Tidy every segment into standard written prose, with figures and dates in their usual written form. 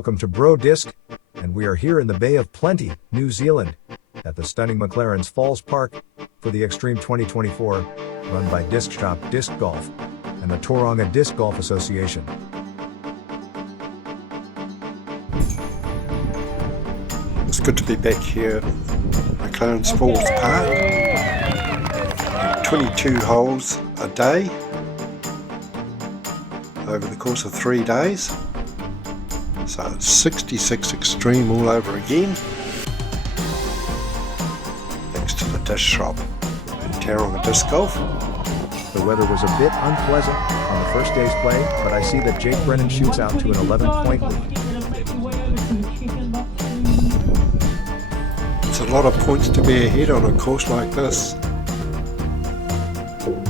Welcome to BroDisc, and we are here in the Bay of Plenty, New Zealand, at the stunning McLaren's Falls Park for the Xtreme2024, run by Disc Shop Disc Golf and the Tauranga Disc Golf Association. It's good to be back here at McLaren's Falls Park. 22 holes a day over the course of 3 days. So it's 66 Xtreme all over again. Thanks to the Disc Shop and Tauranga Disc Golf. The weather was a bit unpleasant on the first day's play, but I see that Jake Brennan shoots out to an 11-point lead. It's a lot of points to be ahead on a course like this.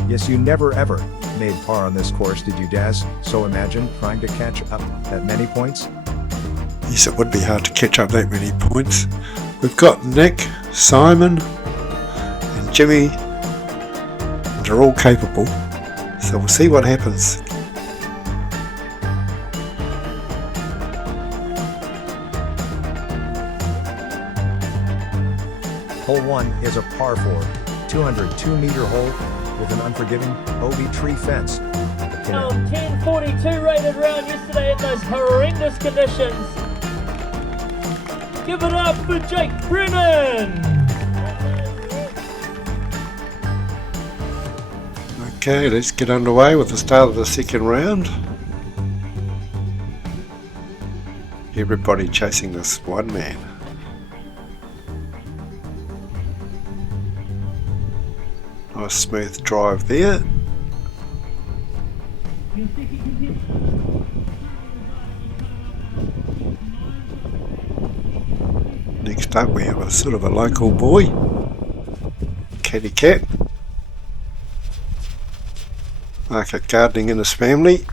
Yes, you never ever made par on this course, did you, Daz? So imagine trying to catch up that many points. Yes, it would be hard to catch up that many points. We've got Nick, Simon and Jimmy. They're all capable, so we'll see what happens. Hole 1 is a par 4, 202-meter hole with an unforgiving OB tree fence. 1042 rated round yesterday in those horrendous conditions. Give it up for Jake Brennan! Okay, let's get underway with the start of the second round. Everybody chasing this one man. Nice smooth drive there. Next up we have a sort of a local boy, Caddy Cat. Market gardening in his family.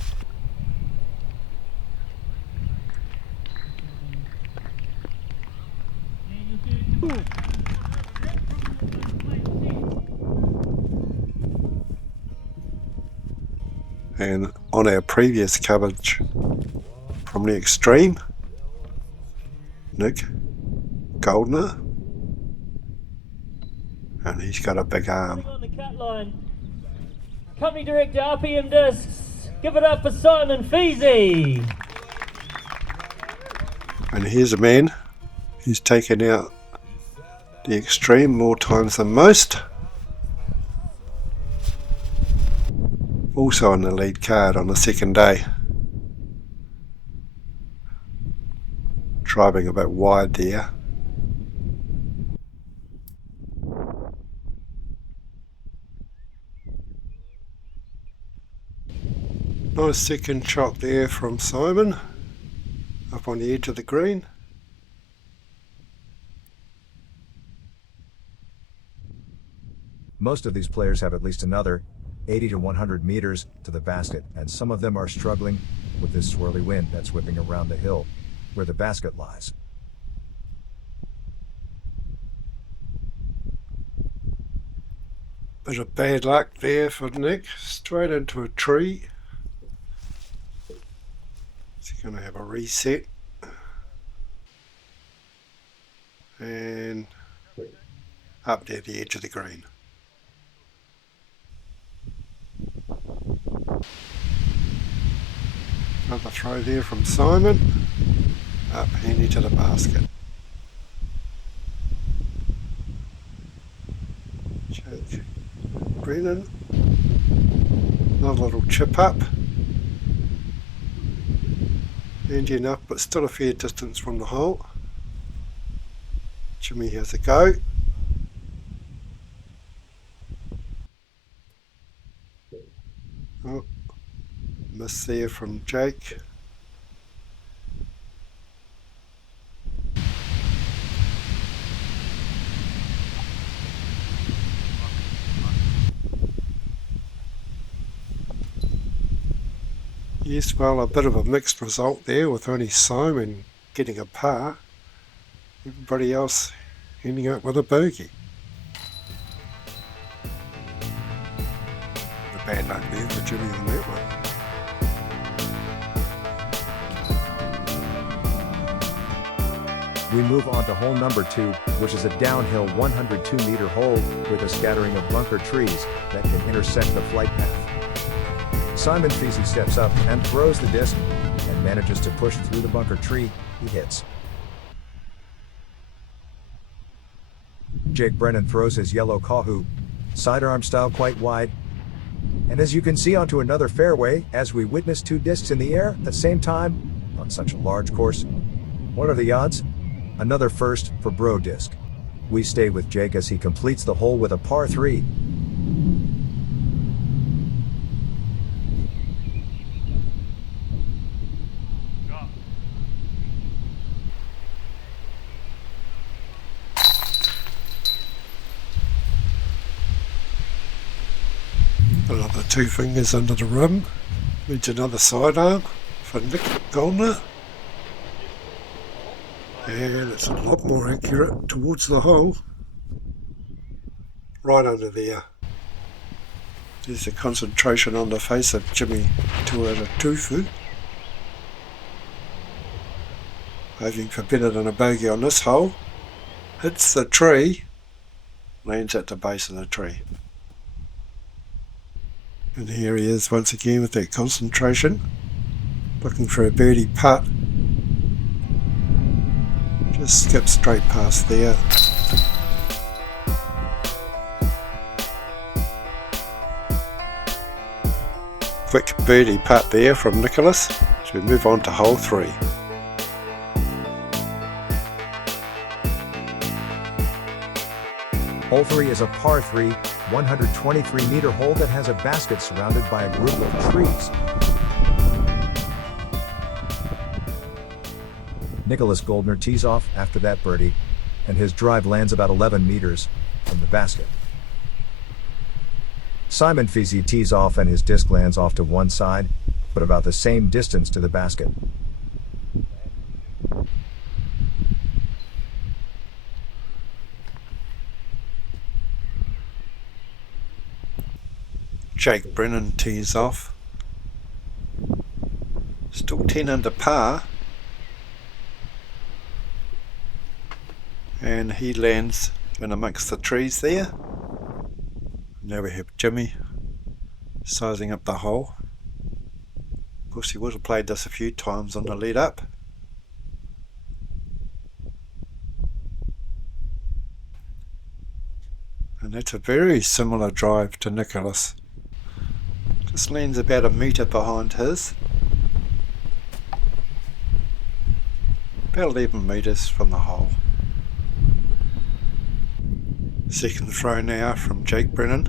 And on our previous coverage from the Xtreme, Nick Goldner, and he's got a big arm. On the cut line. Company Director RPM Discs, give it up for Simon Feasy. And here's a man who's taken out the Xtreme more times than most. Also on the lead card on the second day. Driving a bit wide there. Nice second shot there from Simon, up on the edge of the green. Most of these players have at least another 80 to 100 meters to the basket, and some of them are struggling with this swirly wind that's whipping around the hill where the basket lies. Bit of bad luck there for Nick, straight into a tree. He's going to have a reset. And up near the edge of the green. Another throw there from Simon. Up handy to the basket. Jake Brennan. Another little chip up. Handy enough, but still a fair distance from the hole. Jimmy has a go. Oh, miss there from Jake. Yes, well, a bit of a mixed result there with only Simon getting a par. Everybody else ending up with a bogey. bad luck there for Jimmy on that one. We move on to hole number 2, which is a downhill 102-meter hole with a scattering of bunker trees that can intersect the flight path. Simon Feasey steps up and throws the disc and manages to push through the bunker tree he hits. Jake Brennan throws his yellow Kahoo, sidearm style, quite wide, and as you can see, onto another fairway as we witness 2 discs in the air at the same time on such a large course. What are the odds? Another first for BroDisc. We stay with Jake as he completes the hole with a par 3. Another 2 fingers under the rim. Needs another sidearm for Nick Goldner. And it's a lot more accurate towards the hole. Right under there. There's a concentration on the face of Jimmy Tuatatufu. Hoping for better than a bogey on this hole. Hits the tree. Lands at the base of the tree. And here he is once again with that concentration. Looking for a birdie putt. Just skip straight past there. Quick birdie putt there from Nicholas as we move on to hole 3. Hole 3 is a par 3, 123-meter hole that has a basket surrounded by a group of trees. Nicholas Goldner tees off after that birdie, and his drive lands about 11 meters from the basket. Simon Feasey tees off and his disc lands off to one side, but about the same distance to the basket. Jake Brennan tees off. Still 10 under par. And he lands in amongst the trees there. Now we have Jimmy sizing up the hole. Of course, he would have played this a few times on the lead up. And that's a very similar drive to Nicholas. Just lands about a metre behind his. About 11 metres from the hole. Second throw now from Jake Brennan.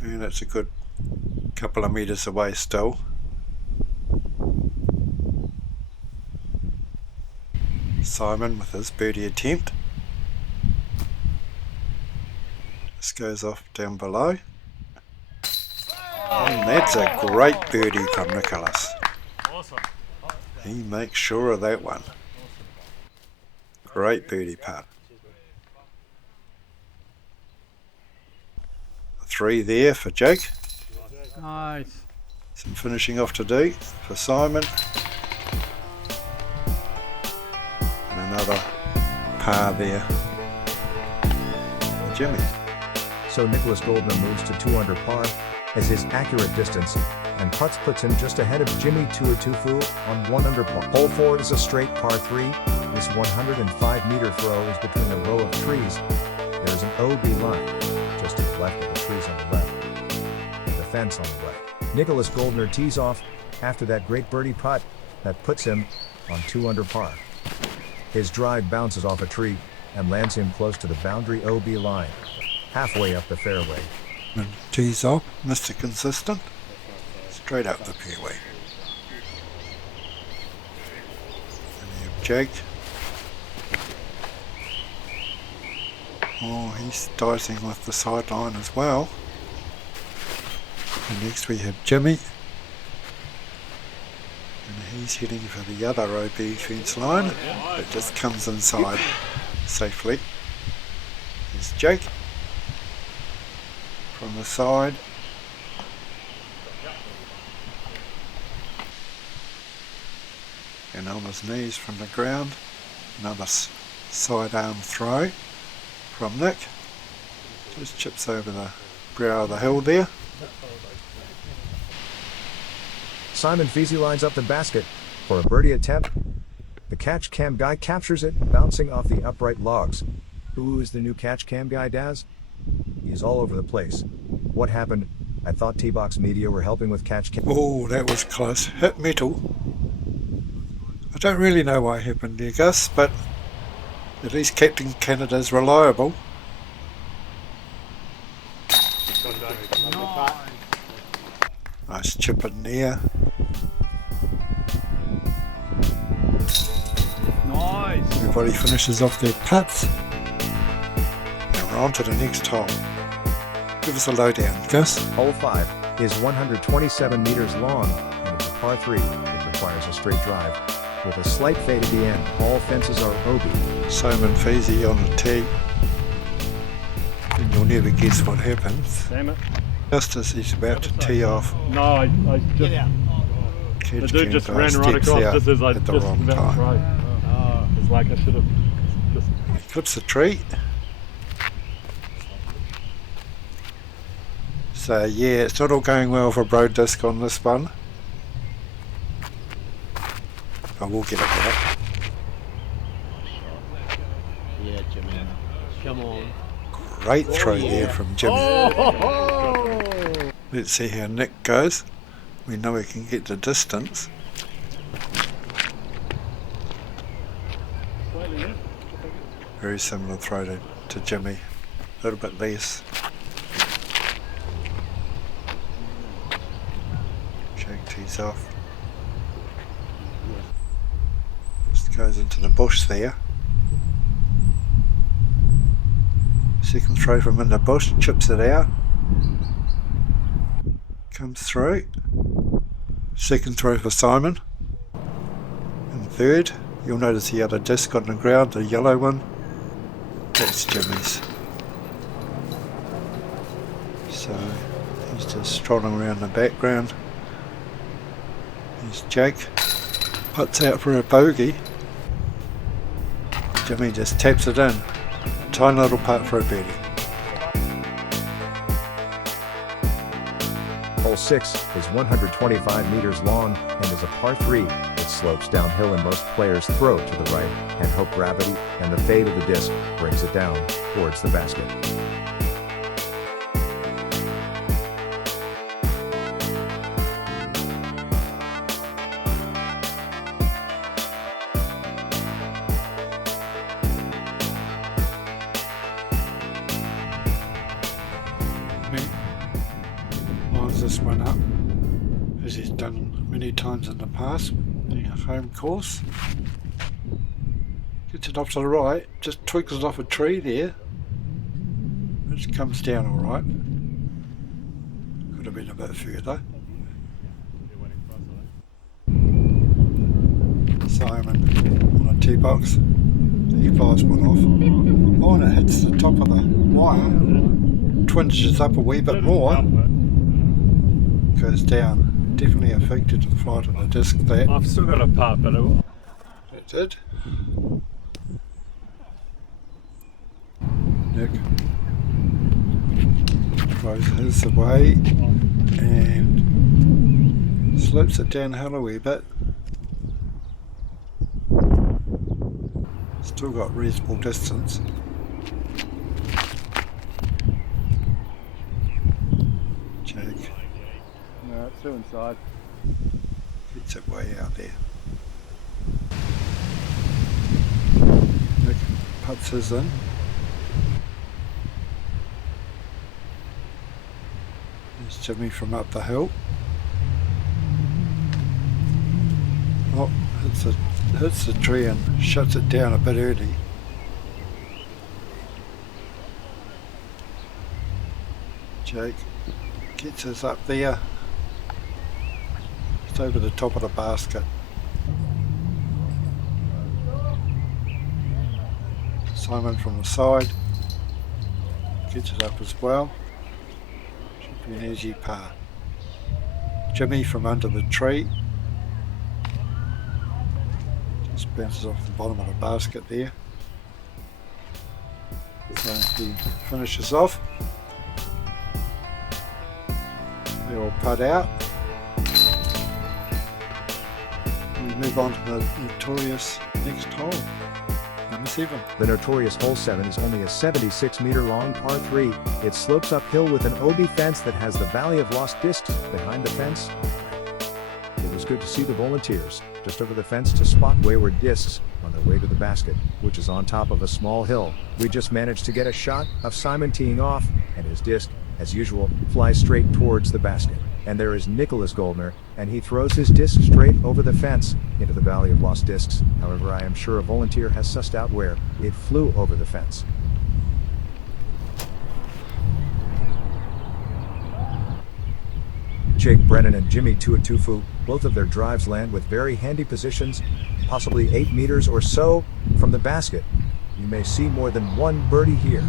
And it's a good couple of metres away still. Simon with his birdie attempt. Just goes off down below. And that's a great birdie from Nicholas. He makes sure of that one. Great birdie putt. 3 there for Jake. Nice. Some finishing off to do for Simon. And another par there for Jimmy. So Nicholas Goldner moves to 2 under par as his accurate distance and putts puts him just ahead of Jimmy Tuatatufu on 1 under par. Hole 4 is a straight par 3. This 105-meter throw is between a row of trees. There is an OB line just to the left of the trees on the left, and the fence on the right. Nicholas Goldner tees off after that great birdie putt that puts him on 2 under par. His drive bounces off a tree and lands him close to the boundary OB line, halfway up the fairway. And tees off, Mr. Consistent, straight up the fairway. And you have Jake. Oh, he's dicing with the sideline as well. And next we have Jimmy. And he's heading for the other OB fence line. It just comes inside safely. Here's Jake. From the side. and on his knees from the ground. Another sidearm throw from Nick. Just chips over the brow of the hill there. Simon Feasy lines up the basket for a birdie attempt. The catch cam guy captures it, bouncing off the upright logs. Who is the new catch cam guy, Daz? He's all over the place. What happened? I thought T-Box Media were helping with catch cam. Oh, that was close. Hit metal. I don't really know what happened there, Gus, but at least Captain Canada's reliable. Nice chip in there. Nice. Everybody finishes off their putts. Now we're on to the next hole. Give us a lowdown, Gus. Hole 5 is 127 meters long and it's a par 3. It requires a straight drive with a slight fade at the end. All fences are OB. Simon Feasy on the tee. And you'll never guess what happens. Damn it. Just as he's about to tee off, No, I just. The Catch dude Cam just guy ran right steps across out just as I at just the wrong about to time. throw. It's like I should have just. He clips the tree. So yeah, it's not all going well for BroDisc on this one. But we'll get it back. Yeah, Jimmy. Come on. Great throw there from Jimmy. Let's see how Nick goes. We know he can get the distance. Very similar throw to Jimmy. A little bit less. Jake tees off. Just goes into the bush there. Second throw from in the bush, chips it out. Comes through. Second throw for Simon. And third, you'll notice the other disc on the ground, the yellow one. That's Jimmy's. So he's just strolling around the background. Here's Jake. Puts out for a bogey. Jimmy just taps it in. Tiny little putt for a birdie. Hole 6 is 125 meters long and is a par 3. It slopes downhill and most players throw to the right and hope gravity and the fade of the disc brings it down towards the basket. Lines this one up as he's done many times in the past, being a home course. Gets it off to the right, just twigs it off a tree there. It comes down alright. Could have been a bit further. Simon on a tee box. He fires one off. Oh, and it hits the top of the wire. Twinges up a wee bit more. Goes down. Definitely affected the flight of the disc there. I've still got a putt, but It did. Nick throws his away and slopes it downhill a wee bit. Still got reasonable distance. Jake no, it's still inside. gets it way out there. Nick puts his in. There's Jimmy from up the hill. Oh, hits the tree and shuts it down a bit early. Jake gets us up there. It's over the top of the basket. Simon from the side gets it up as well. Should be an easy par. Jimmy from under the tree. Just bounces off the bottom of the basket there. So he finishes off. They all putt out. We move on to the notorious next hole, number 7. The notorious hole 7 is only a 76-meter long par 3. It slopes uphill with an OB fence that has the Valley of Lost Discs behind the fence. It was good to see the volunteers just over the fence to spot wayward discs on their way to the basket, which is on top of a small hill. We just managed to get a shot of Simon teeing off, and his disc, as usual, flies straight towards the basket. And there is Nicholas Goldner, and he throws his disc straight over the fence into the Valley of Lost Discs. However, I am sure a volunteer has sussed out where it flew over the fence. Jake Brennan and Jimmy Tuatufu, both of their drives land with very handy positions, possibly 8 meters or so from the basket. You may see more than one birdie here.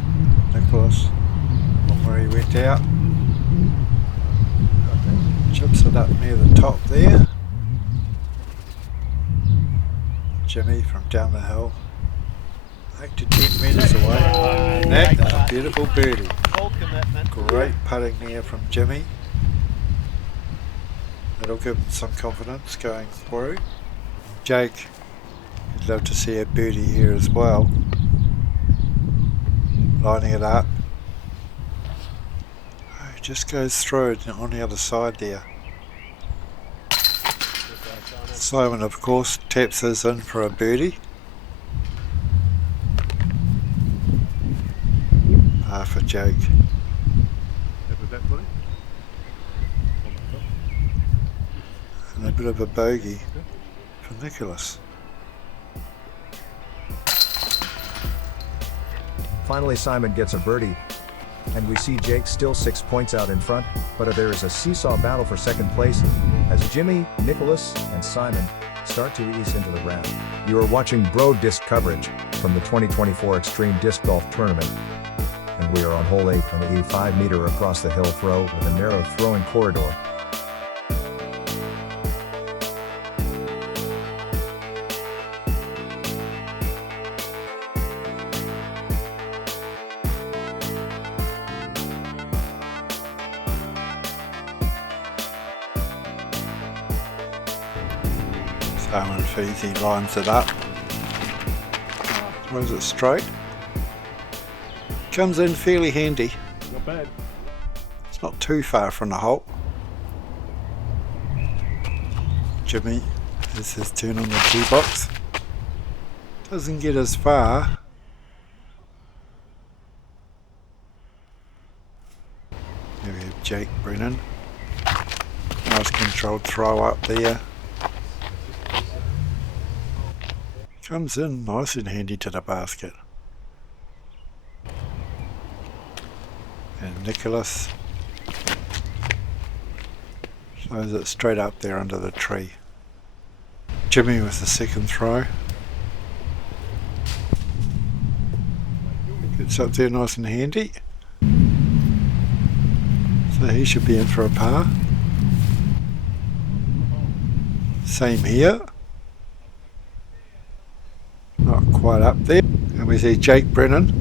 Nicholas, from where he went out, chips it up near the top there. Jimmy from down the hill, 8 to 10 metres away. And that's a beautiful birdie. Great putting there from Jimmy. That'll give him some confidence going through. Jake, you'd love to see a birdie here as well. Lining it up. He just goes through it on the other side there. Simon, of course, taps his in for a birdie. For Jake. And a bit of a bogey for Nicholas. Finally, Simon gets a birdie, and we see Jake still 6 points out in front, but there is a seesaw battle for second place as Jimmy, Nicholas, and Simon start to ease into the round. You are watching BroDisc coverage from the 2024 Xtreme Disc Golf Tournament, and we are on hole 8, an 85-meter across the hill throw with a narrow throwing corridor. Simon Feezy lines it up, throws it straight, comes in fairly handy, Not bad. it's not too far from the hole. Jimmy has his turn on the tee box, doesn't get as far. Here we have Jake Brennan, nice controlled throw up there. Comes in nice and handy to the basket. And Nicholas throws it straight up there under the tree. Jimmy with the second throw. Gets up there nice and handy. So he should be in for a par. Same here. Not quite up there. And we see Jake Brennan.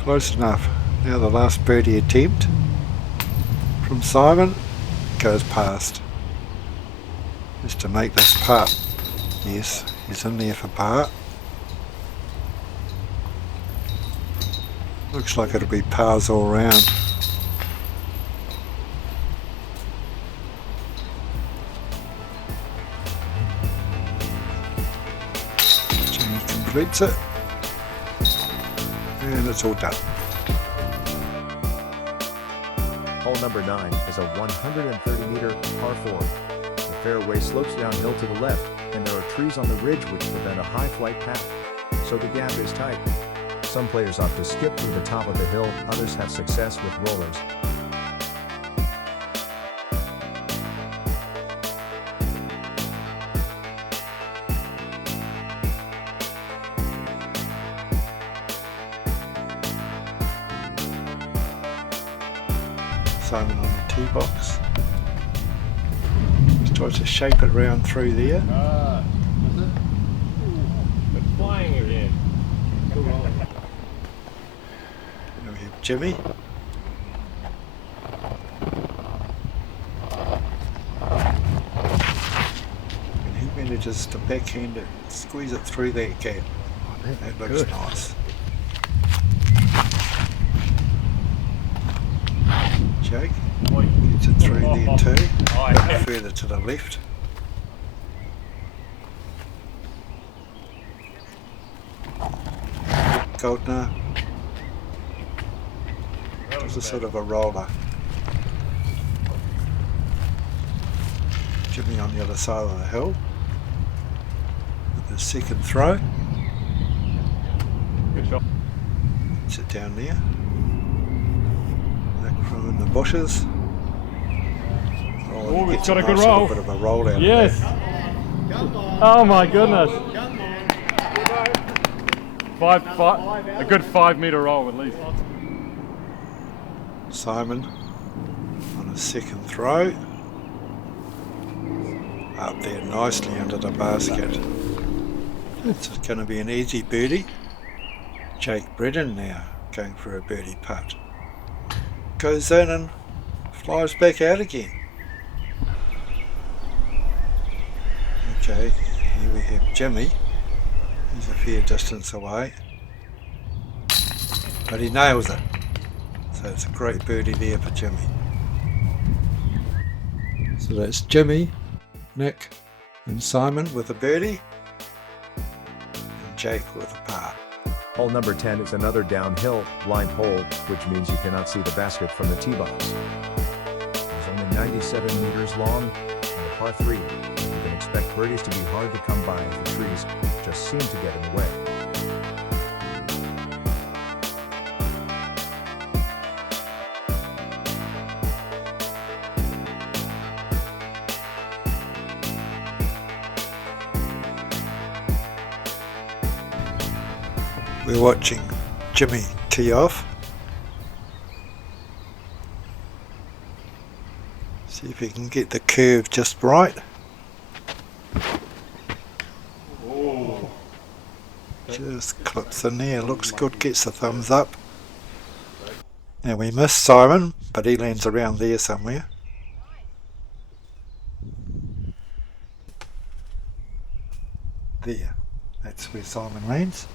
Close enough. Now the last birdie attempt from Simon goes past. Just to make this putt. Yes, he's in there for par. Looks like it'll be pars all round. Jimmy completes it. And it's all done. Hole number 9 is a 130-meter par 4. The fairway slopes downhill to the left, and there are trees on the ridge which prevent a high flight path, so the gap is tight. Some players opt to skip through the top of the hill, others have success with rollers. Simon on the tee box. Try to shape it round through there. It's flying again. Now we have Jimmy. And he manages to backhand it, squeeze it through that gap. That looks good. nice. Jake gets it through there too. A bit further to the left. Goldner. It was a sort of a roller. Jimmy on the other side of the hill with the second throw. Good shot. Sit down there. Nick from in the bushes. Oh, he it's gets got a good nice roll. little bit of a roll out Yes. of that. Oh my goodness. A good 5 metre roll at least. Simon on a second throw. Up there nicely under the basket. It's going to be an easy birdie. Jake Bredin now going for a birdie putt. Goes in and flies back out again. Okay, here we have Jimmy. He's a fair distance away. But he nails it. So it's a great birdie there for Jimmy. So that's Jimmy, Nick and Simon with a birdie. And Jake with a par. Hole number 10 is another downhill, blind hole, which means you cannot see the basket from the tee box. It's only 97 meters long, and a par 3. You can expect birdies to be hard to come by as the trees just seem to get in the way. We're watching Jimmy tee off. See if he can get the curve just right. Oh. Just clips in there, looks good, gets the thumbs up. Now we missed Simon, but he lands around there somewhere. There, that's where Simon lands.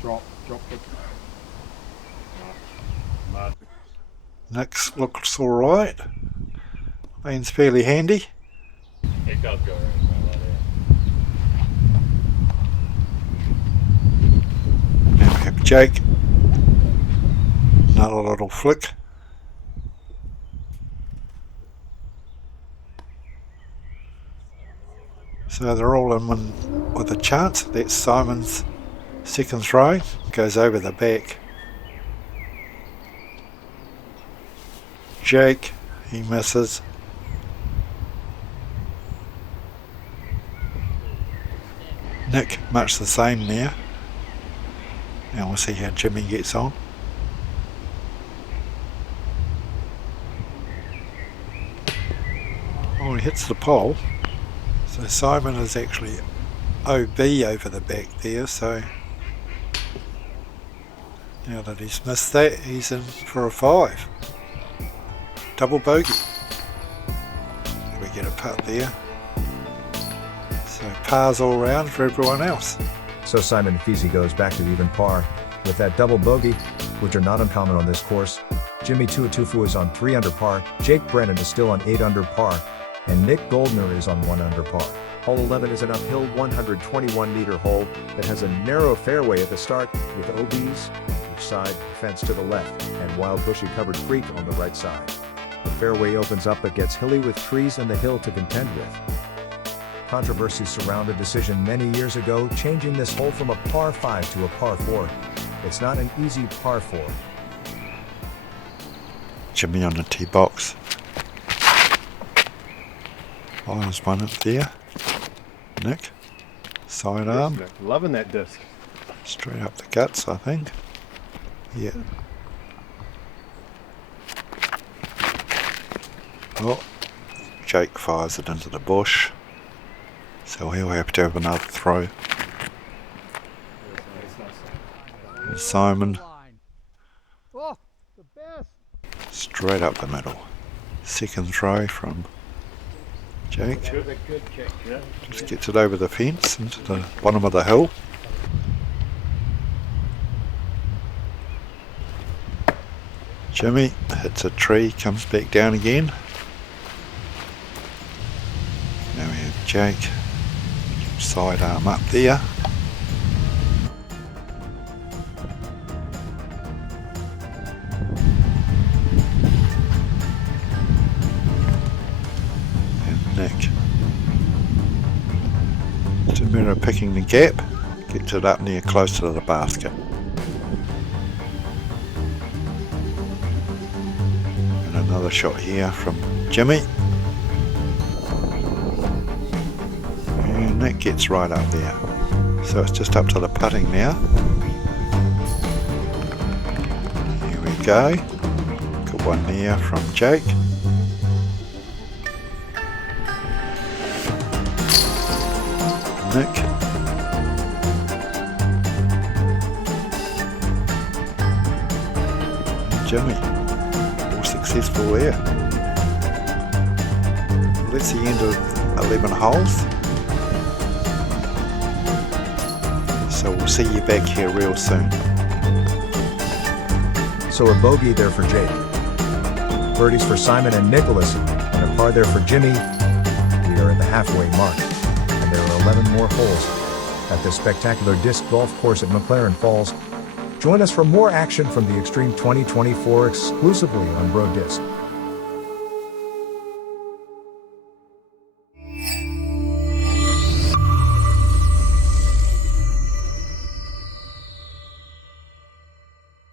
Drop it. Mud. Nick's looks alright. Lane's fairly handy. It does go around like that. Now we have Jake. Another little flick. So they're all in one with a chance. That's Simon's second throw. Goes over the back. Jake, he misses. Nick, much the same there. Now we'll see how Jimmy gets on. Oh, he hits the pole. So Simon is actually OB over the back there, so now that he's missed that, he's in for a 5. Double bogey. We get a putt there. So pars all round for everyone else. So Simon Feasy goes back to even par with that double bogey, which are not uncommon on this course. Jimmy Tuatufo is on 3 under par, Jake Brennan is still on 8 under par, and Nick Goldner is on 1 under par. Hole 11 is an uphill 121-meter hole that has a narrow fairway at the start with OBs on each side, fence to the left, and wild bushy covered creek on the right side. The fairway opens up but gets hilly with trees and the hill to contend with. Controversy surrounded a decision many years ago changing this hole from a par 5 to a par 4. It's not an easy par 4. Jimmy on the tee box. Oh, there's one up there. Nick, sidearm, Loving that disc. straight up the guts, I think. Yeah. Oh, Jake fires it into the bush, so he'll have to have another throw. And Simon, straight up the middle. Second throw from Jake. Just gets it over the fence into the bottom of the hill. Jimmy hits a tree, comes back down again. Now we have Jake, sidearm up there. And Nick. It's a matter of picking the gap, gets it up near close to the basket. And another shot here from Jimmy. And that gets right up there. So it's just up to the putting now. Here we go. Good one there from Jake. Nick. And Jimmy. More successful there. Well, that's the end of 11 holes. So we'll see you back here real soon. So a bogey there for Jake. Birdies for Simon and Nicholas, and a par there for Jimmy. We are at the halfway mark, and there are 11 more holes at this spectacular disc golf course at McLaren Falls. Join us for more action from the Xtreme 2024 exclusively on BroDisc.